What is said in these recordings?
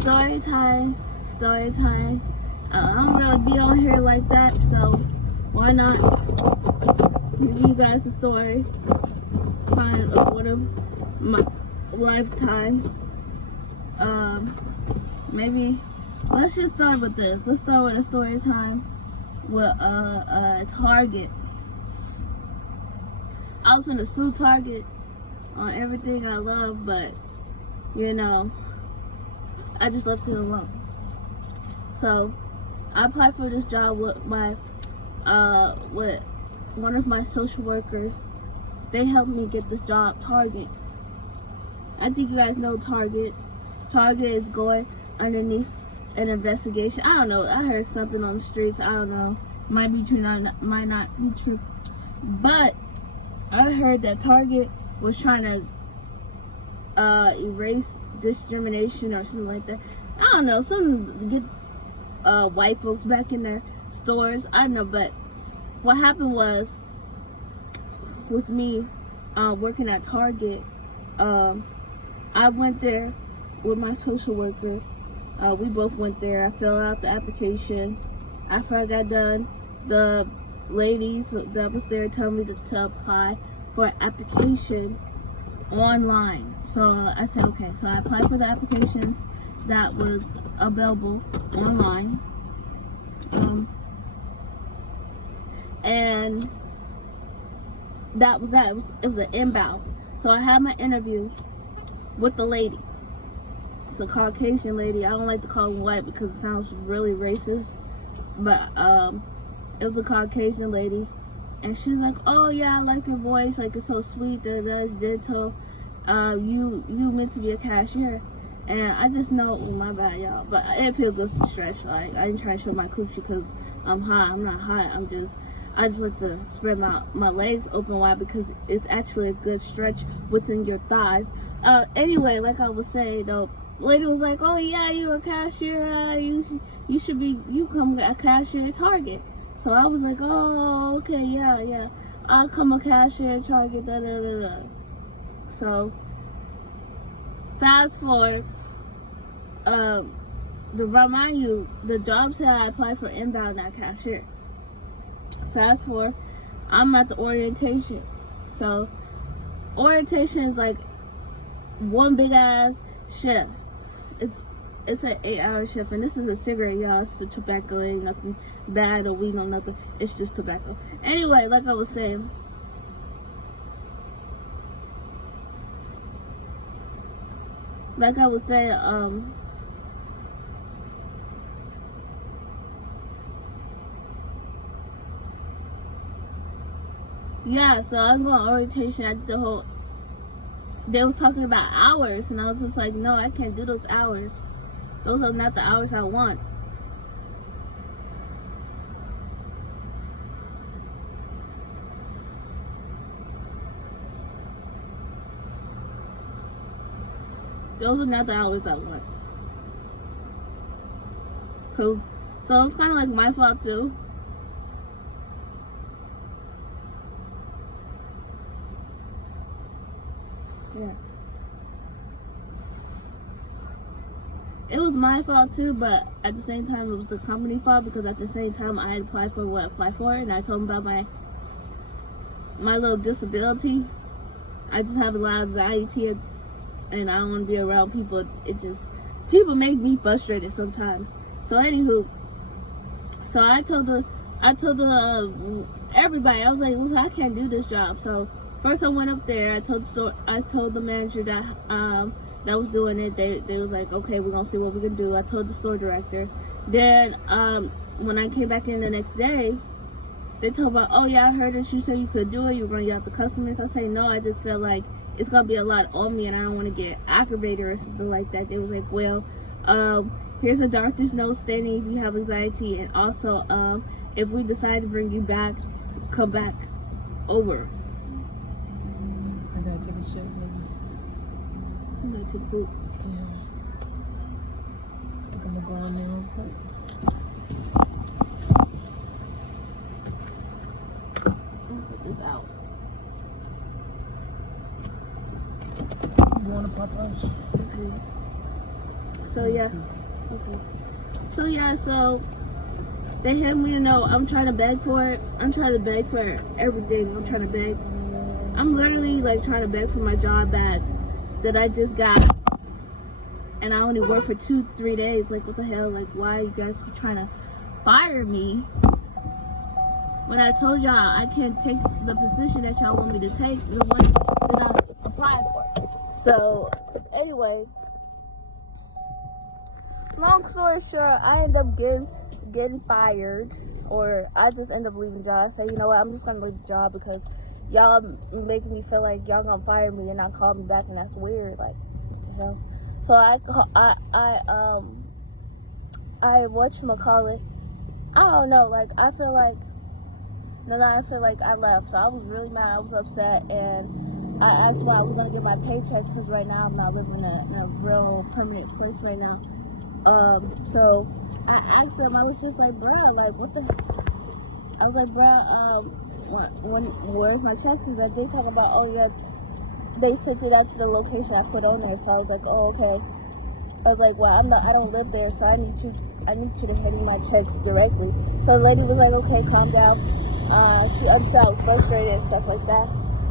Story time, story time. I don't really be on here like that, so why not give you guys a story kind of one of my lifetime. Maybe let's just start with this. Let's start with a story time with Target. I was gonna sue Target on everything I love, but you know, I just left it alone. So I applied for this job with with one of my social workers. They helped me get this job, Target. I think you guys know Target. Target is going underneath an investigation. I don't know. I heard something on the streets. I don't know. Might be true, might not be true. But I heard that Target was trying to erase discrimination or something like that. I don't know. Something to get white folks back in their stores. I don't know. But what happened was, with me working at Target, I went there with my social worker. We both went there. I filled out the application. After I got done, the ladies that was there told me to apply for an application online. So I said, okay. So I applied for the applications that was available online. And that was that. It was an inbound. So I had my interview with the lady. It's a Caucasian lady. I don't like to call her white because it sounds really racist. But it was a Caucasian lady. And she was like, oh yeah, I like your voice. Like, it's so sweet. It's gentle. You meant to be a cashier. And I just know, oh, my bad, y'all. But it feels good to stretch. Like, I didn't try to show my coochie because I'm hot. I'm not hot. I just like to spread my legs open wide because it's actually a good stretch within your thighs. Anyway, like I was saying, though, the lady was like, oh yeah, you're a cashier. You should be, you come a cashier at Target. So I was like, oh, okay, yeah. I'll come a cashier at Target, So, fast forward, to remind you, the jobs that I applied for inbound, not cashier. Fast forward, I'm at the orientation. So, orientation is like one big ass shift. It's an 8-hour shift, and this is a cigarette, y'all. It's a tobacco, ain't nothing bad or weed or nothing. It's just tobacco. Anyway, like I was saying, yeah, so I'm going orientation. I did the whole, they was talking about hours, and I was just like, no, I can't do those hours. Those are not the hours I want. Those are not the hours I want. So it's kind of like my fault too. Yeah. It was my fault too, but at the same time, it was the company fault because at the same time, I had applied for what I applied for, and I told them about my little disability. I just have a lot of anxiety, and I don't want to be around people. People make me frustrated sometimes. So anywho, so I told everybody, I was like, listen, I can't do this job. So first I went up there. I told the manager that that was doing it. They was like, okay, we're gonna see what we can do. I told the store director. Then when I came back in the next day, they told about, oh yeah, I heard that you said you could do it. You were gonna get out the customers. I say no. I just feel like it's gonna be a lot on me, and I don't want to get aggravated or something like that. They was like, well, here's a doctor's note stating if you have anxiety, and also if we decide to bring you back, come back over. I gotta take a shit. I'm gonna take a poop. Yeah. I think I'm gonna go on there real quick. Put this out. You want a Popeyes? Okay. So yeah. So they had me to know I'm trying to beg for it. I'm trying to beg for everything. I'm trying to beg. I'm literally like trying to beg for my job back that I just got. And I only worked for 2-3 days. Like, what the hell? Like, why are you guys trying to fire me? When I told y'all I can't take the position that y'all want me to take, the one that I applied for. So, anyway, long story short, I end up getting fired, or I just end up leaving the job. I say, you know what, I'm just gonna leave the job because y'all making me feel like y'all gonna fire me and not call me back, and that's weird. Like, what the hell? So I whatchamacallit, I don't know, like, I feel like I left. So I was really mad, I was upset, and I asked why I was gonna get my paycheck, because right now I'm not living in a real permanent place right now. So I asked them, I was just like, bruh, like, what the heck? I was like, bruh, where's my taxes? Like, they talk about, oh yeah, they sent it out to the location I put on there. So I was like, oh, okay. I was like, well, I don't live there, so I need you to hand me my checks directly. So the lady was like, okay, calm down. She understood I was frustrated and stuff like that.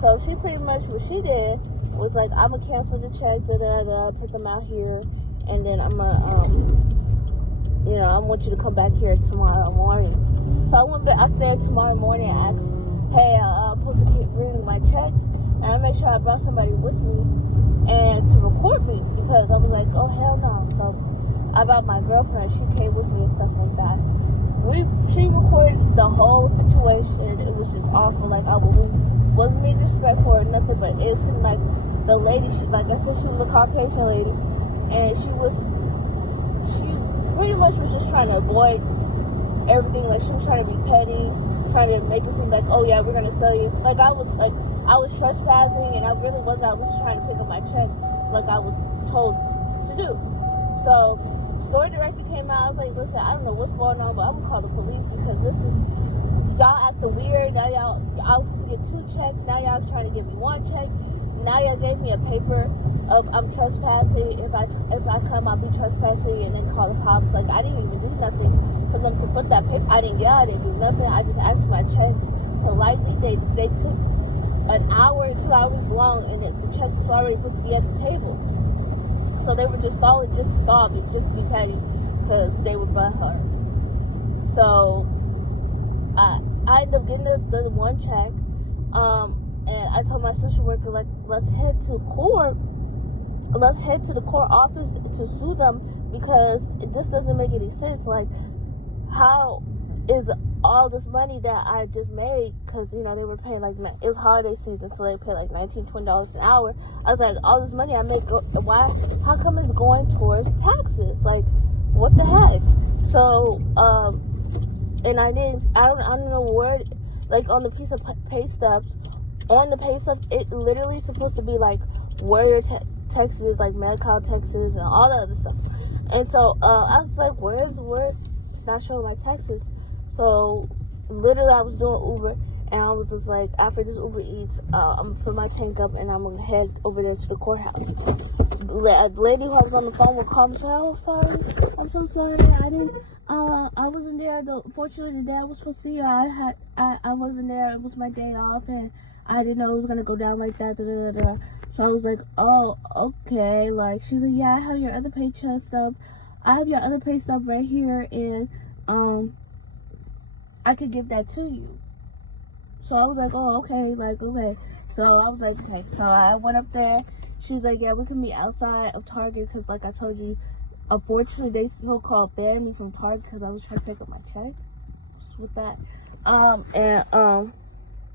So she pretty much, what she did was like, I'm gonna cancel the checks, put them out here, and then I'm gonna, I want you to come back here tomorrow morning. So I went back up there tomorrow morning and asked, hey, I'm supposed to keep bringing my checks, and I make sure I brought somebody with me and to record me, because I was like, oh hell no. So I brought my girlfriend, she came with me and stuff like that. She recorded the whole situation. It was just awful. Like, I wasn't being disrespectful or nothing, but it seemed like the lady, like I said, she was a Caucasian lady, and she pretty much was just trying to avoid everything. Like, she was trying to be petty, trying to make it seem like, oh yeah, we're gonna sell you. Like, I was trespassing, and I really wasn't. I was just trying to pick up my checks like I was told to do. So store director came out. I was like, listen, I don't know what's going on, but I'm gonna call the police, because y'all acting weird. Now I was supposed to get 2 checks. Now y'all trying to give me 1 check. Now y'all gave me a paper of I'm trespassing. If I come, I'll be trespassing, and then call the cops. Like, I didn't even do nothing for them to put that paper. I didn't yell. I didn't do nothing. I just asked my checks politely. They took an hour or 2 hours long, and the checks was already supposed to be at the table. So they were just stalling just to stall me, just to be petty, because they would butt her. So I ended up getting the 1 check, and I told my social worker, like, let's head to court. Let's head to the court office to sue them, because this doesn't make any sense. Like, how is all this money that I just made, because they were paying, like, it was holiday season, so they pay like $19-20 an hour. I was like, all this money I make, how come it's going towards taxes? Like, what the heck? So and I don't know where, like, on the piece of pay stubs, it literally supposed to be like where your taxes, like medical taxes and all that other stuff. And so I was like, where it's not showing my taxes. So literally I was doing Uber, and I was just like, after this Uber Eats, I'm gonna fill my tank up, and I'm gonna head over there to the courthouse. The lady who I was on the phone would call me and say, oh, sorry, I'm so sorry, I wasn't there. Fortunately, the day I was supposed to see you, I wasn't there. It was my day off, and I didn't know it was gonna go down like that. So I was like, oh, okay. Like, she's like, yeah, I have your other paycheck stuff. I have your other pay stuff right here, and I could give that to you. So I was like, oh, okay, like, okay. So I was like, okay. So I went up there. She was like, yeah, we can meet outside of Target, because, like I told you, unfortunately, they so-called banned me from Target because I was trying to pick up my check. Just with that.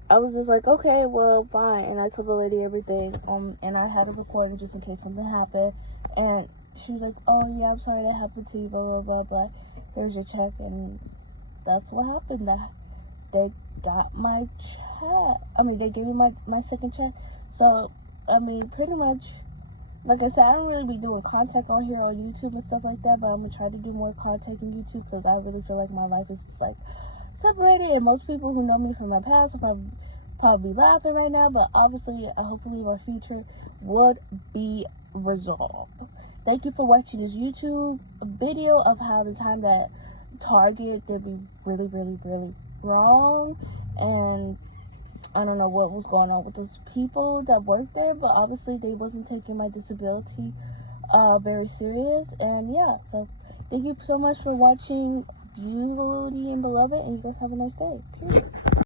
I was just like, okay, well, fine. And I told the lady everything. And I had a recording just in case something happened. And she was like, oh, yeah, I'm sorry that happened to you, blah, blah, blah, blah. Here's your check. And that's what happened. They got my check. They gave me my second check. So, pretty much, like I said, I don't really be doing content on here on YouTube and stuff like that, but I'm going to try to do more content on YouTube, because I really feel like my life is just, like, separated, and most people who know me from my past will probably be laughing right now, but obviously, hopefully my future would be resolved. thank you for watching this YouTube video of how the time that Target did me really, really, really wrong. And I don't know what was going on with those people that worked there, but obviously they wasn't taking my disability very serious. And yeah, so thank you so much for watching Beauty and Beloved, and you guys have a nice day. Period.